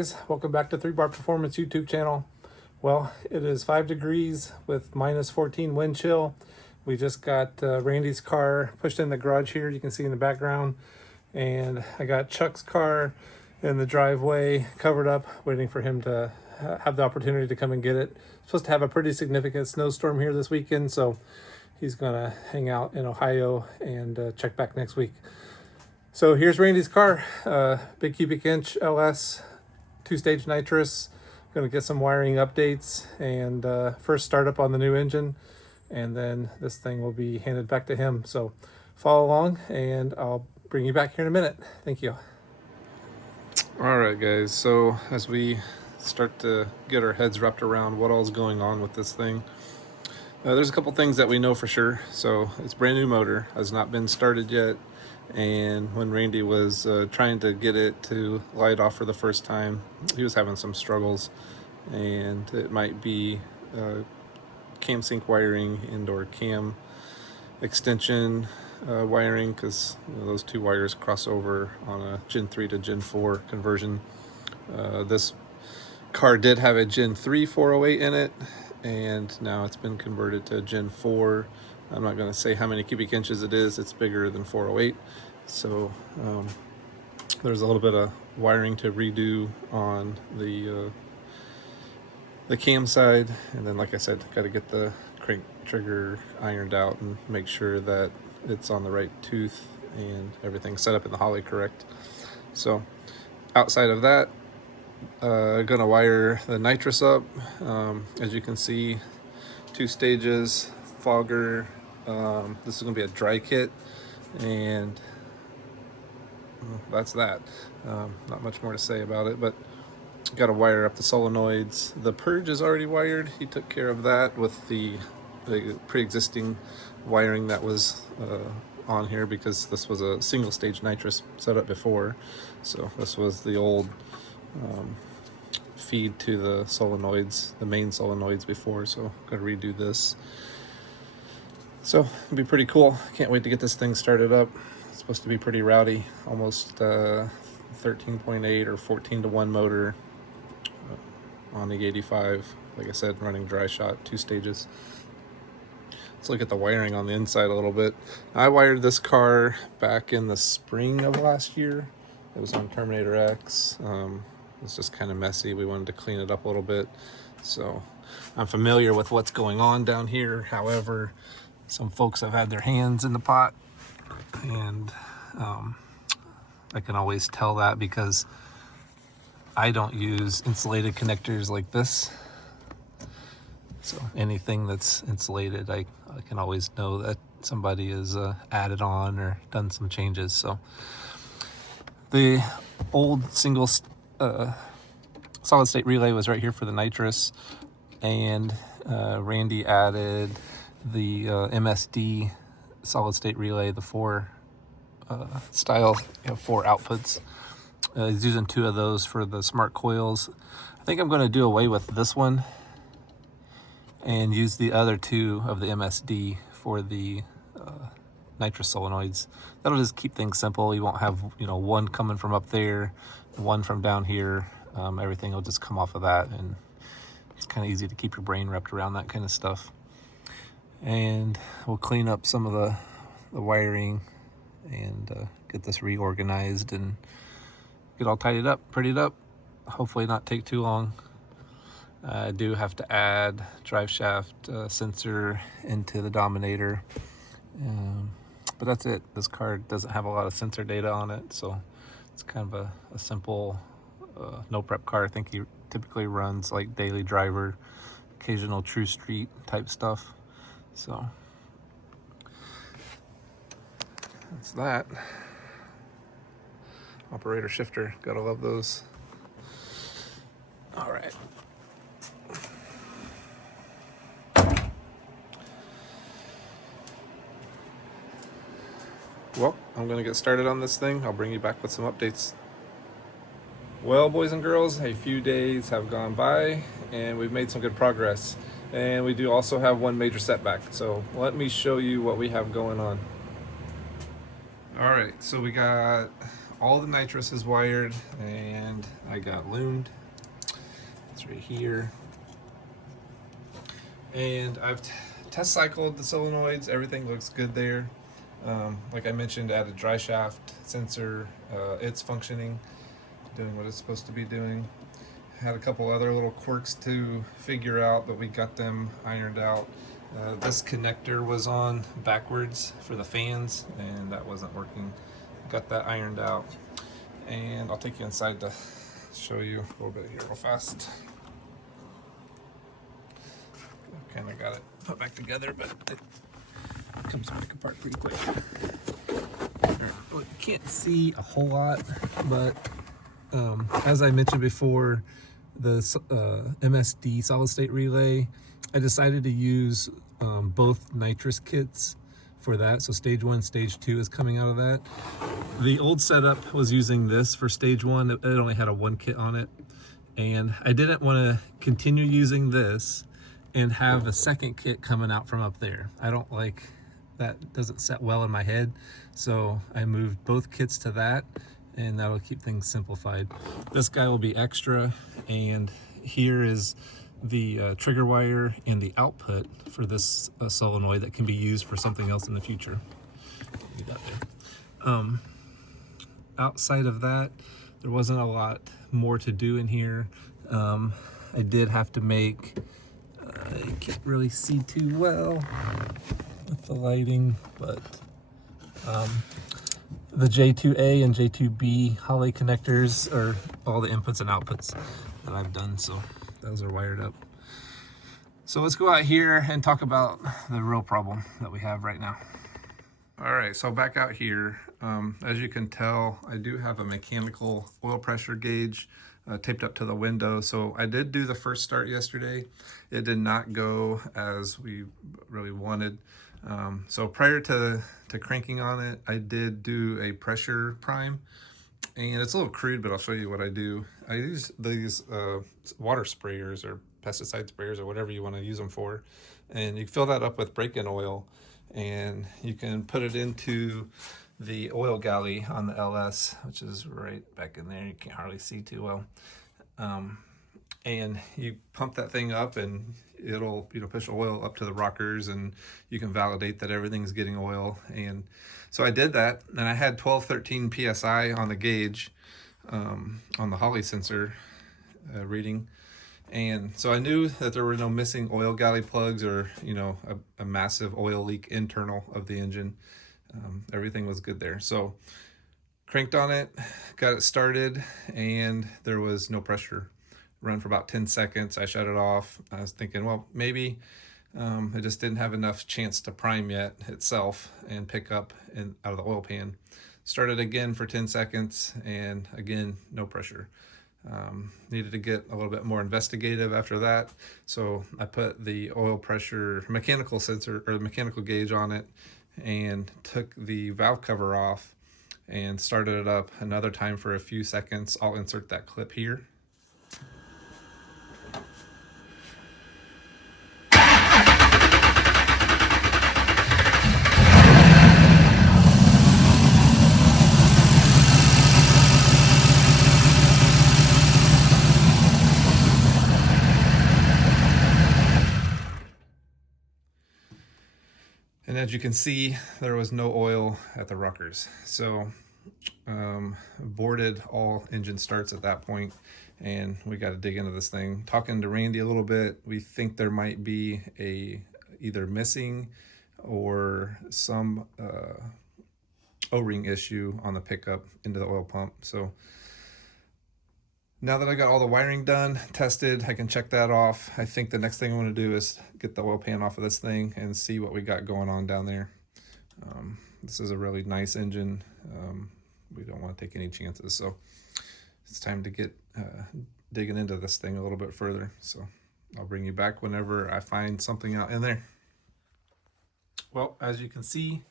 guys, welcome back to 3 Bar Performance YouTube channel. Well, it is 5 degrees with minus 14 wind chill. We just got Randy's car pushed in the garage here, you can see in the background, and I got Chuck's car in the driveway covered up, waiting for him to have the opportunity to come and get it. Supposed to have a pretty significant snowstorm here this weekend, so he's gonna hang out in Ohio and check back next week. So here's Randy's car, big cubic inch LS, 2-stage nitrous. Going to get some wiring updates and first startup on the new engine, and then this thing will be handed back to him. So follow along and I'll bring you back here in a minute. Thank you. All right, guys, so as we start to get our heads wrapped around what all's going on with this thing, there's a couple things that we know for sure. So it's brand new motor, has not been started yet. And when Randy was trying to get it to light off for the first time, he was having some struggles, and it might be cam sync wiring and or cam extension wiring, because those two wires cross over on a Gen 3 to Gen 4 conversion. This car did have a Gen 3 408 in it, and now it's been converted to Gen 4. I'm not going to say how many cubic inches it is. It's bigger than 408. So there's a little bit of wiring to redo on the cam side. And then, like I said, got to get the crank trigger ironed out and make sure that it's on the right tooth and everything's set up in the Holley correct. So outside of that, gonna wire the nitrous up. As you can see, 2 stages, fogger. This is gonna be a dry kit, and that's that. Not much more to say about it, but got to wire up the solenoids. The purge is already wired. He took care of that with the pre-existing wiring that was on here, because this was a single stage nitrous setup before. So this was the old feed to the solenoids, the main solenoids before. So I'm gonna redo this. So it'll be pretty cool. Can't wait to get this thing started up. It's supposed to be pretty rowdy, almost 13.8 or 14-to-1 motor on the 85. Like I said, running dry shot, 2 stages. Let's look at the wiring on the inside a little bit. I wired this car back in the spring of last year. It was on Terminator X. It was just kind of messy. We wanted to clean it up a little bit. So I'm familiar with what's going on down here. However, some folks have had their hands in the pot, and I can always tell that because I don't use insulated connectors like this. So anything that's insulated, I can always know that somebody has added on or done some changes. So the old single solid state relay was right here for the nitrous, and Randy added the MSD solid state relay, the 4 style, 4 outputs. He's using 2 of those for the smart coils. I think I'm going to do away with this one and use the other 2 of the MSD for the nitrous solenoids. That'll just keep things simple. You won't have, one coming from up there, one from down here. Everything will just come off of that, and it's kind of easy to keep your brain wrapped around that kind of stuff. And we'll clean up some of the wiring and get this reorganized and get all tidied up, prettied up. Hopefully not take too long. I do have to add drive shaft sensor into the Dominator, but that's it. This car doesn't have a lot of sensor data on it, so it's kind of a simple no prep car. I think he typically runs like daily driver, occasional true street type stuff. So that's that. Operator shifter, gotta love those. All right. Well, I'm gonna get started on this thing. I'll bring you back with some updates. Well, boys and girls, a few days have gone by and we've made some good progress. And we do also have one major setback. So let me show you what we have going on. All right, so we got all the nitrous is wired, and I got loomed. It's right here. And I've test cycled the solenoids. Everything looks good there. Like I mentioned, added dry shaft sensor. It's functioning, doing what it's supposed to be doing. Had a couple other little quirks to figure out, but we got them ironed out. This connector was on backwards for the fans, and that wasn't working. Got that ironed out, and I'll take you inside to show you a little bit here real fast. Kind of got it put back together, but it comes back apart pretty quick. All right. Well, you can't see a whole lot, but as I mentioned before, the MSD solid state relay, I decided to use both nitrous kits for that. So stage 1, stage 2 is coming out of that. The old setup was using this for stage 1. It only had a 1 kit on it, and I didn't want to continue using this and have a second kit coming out from up there. I don't like that, doesn't set well in my head, so I moved both kits to that, and that'll keep things simplified. This guy will be extra, and here is the trigger wire and the output for this solenoid that can be used for something else in the future. You got there. Outside of that, there wasn't a lot more to do in here. I did have to make, I can't really see too well with the lighting, but the J2A and J2B Holley connectors are all the inputs and outputs that I've done, so those are wired up. So let's go out here and talk about the real problem that we have right now. All right, so back out here, as you can tell, I do have a mechanical oil pressure gauge taped up to the window. So I did do the first start yesterday. It did not go as we really wanted. So prior to cranking on it, I did do a pressure prime, and it's a little crude, but I'll show you what I do. I use these water sprayers or pesticide sprayers or whatever you want to use them for, and you fill that up with break-in oil, and you can put it into the oil galley on the LS, which is right back in there. You can't hardly see too well. And you pump that thing up, and it'll push oil up to the rockers, and you can validate that everything's getting oil. And so I did that, and I had 12-13 psi on the gauge, on the Holley sensor reading. And so I knew that there were no missing oil galley plugs or a massive oil leak internal of the engine. Everything was good there. So cranked on it, got it started, and there was no pressure. Run for about 10 seconds. I shut it off. I was thinking, well, maybe it just didn't have enough chance to prime yet itself and pick up out of the oil pan. Started again for 10 seconds, and again, no pressure. Needed to get a little bit more investigative after that. So I put the oil pressure mechanical sensor or the mechanical gauge on it and took the valve cover off and started it up another time for a few seconds. I'll insert that clip here. And as you can see, there was no oil at the rockers. So boarded all engine starts at that point, and we got to dig into this thing. Talking to Randy a little bit, we think there might be either missing or some O-ring issue on the pickup into the oil pump. So now that I got all the wiring done, tested, I can check that off. I think the next thing I want to do is get the oil pan off of this thing and see what we got going on down there. This is a really nice engine. We don't want to take any chances. So it's time to get digging into this thing a little bit further. So I'll bring you back whenever I find something out in there. Well, as you can see,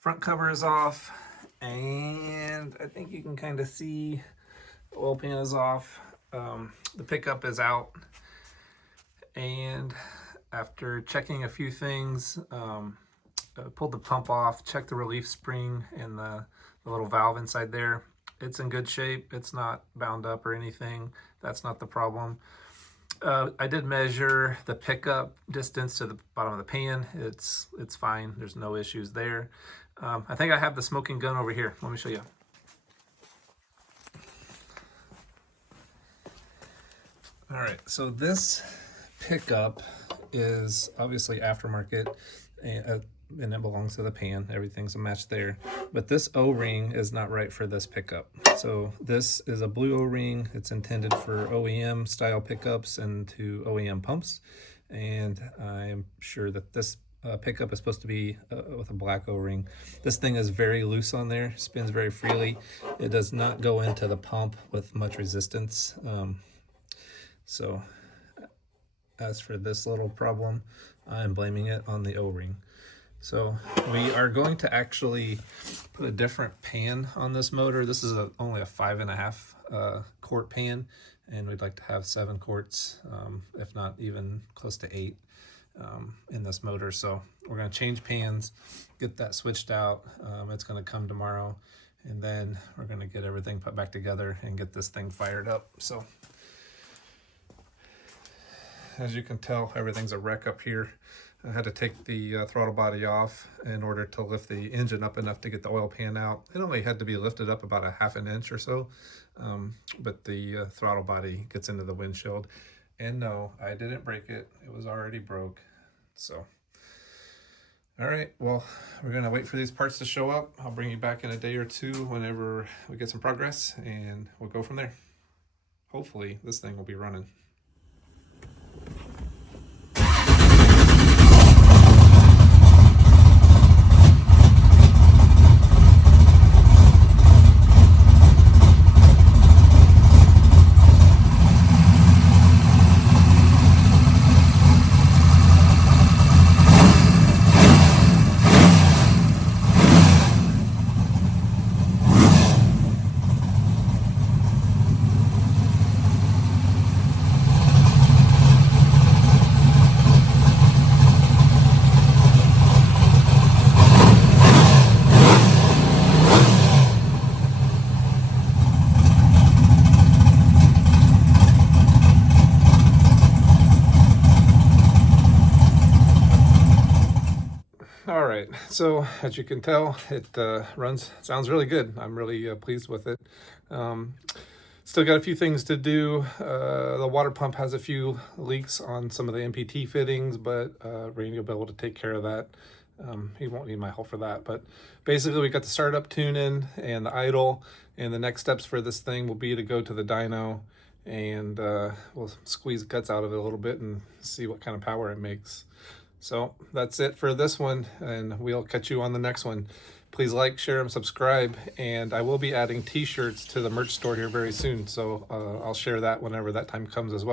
front cover is off, and I think you can kind of see the oil pan is off. The pickup is out, and after checking a few things, pulled the pump off, checked the relief spring and the little valve inside there. It's in good shape. It's not bound up or anything. That's not the problem. I did measure the pickup distance to the bottom of the pan. It's fine. There's no issues there. I think I have the smoking gun over here. Let me show you. All right, so this pickup is obviously aftermarket, and it belongs to the pan. Everything's a match there. But this O-ring is not right for this pickup. So this is a blue O-ring. It's intended for OEM style pickups and to OEM pumps. And I'm sure that this pickup is supposed to be with a black O-ring. This thing is very loose on there, spins very freely. It does not go into the pump with much resistance. So as for this little problem, I'm blaming it on the O-ring. So we are going to actually put a different pan on this motor. This is only a 5.5 quart pan, and we'd like to have 7 quarts, if not even close to 8 in this motor. So we're going to change pans, get that switched out. It's going to come tomorrow, and then we're going to get everything put back together and get this thing fired up. So as you can tell, everything's a wreck up here. I had to take the throttle body off in order to lift the engine up enough to get the oil pan out. It only had to be lifted up about a 1/2 inch or so, but the throttle body gets into the windshield. And no, I didn't break it. It was already broke. So, all right, well, we're gonna wait for these parts to show up. I'll bring you back in a day or two whenever we get some progress, and we'll go from there. Hopefully this thing will be running. All right, so as you can tell, it sounds really good. I'm really pleased with it. Still got a few things to do. The water pump has a few leaks on some of the MPT fittings, but Randy will be able to take care of that. He won't need my help for that, but basically we got the startup tune-in and the idle, and the next steps for this thing will be to go to the dyno, and we'll squeeze guts out of it a little bit and see what kind of power it makes. So that's it for this one, and we'll catch you on the next one. Please like, share, and subscribe, and I will be adding t-shirts to the merch store here very soon, so I'll share that whenever that time comes as well.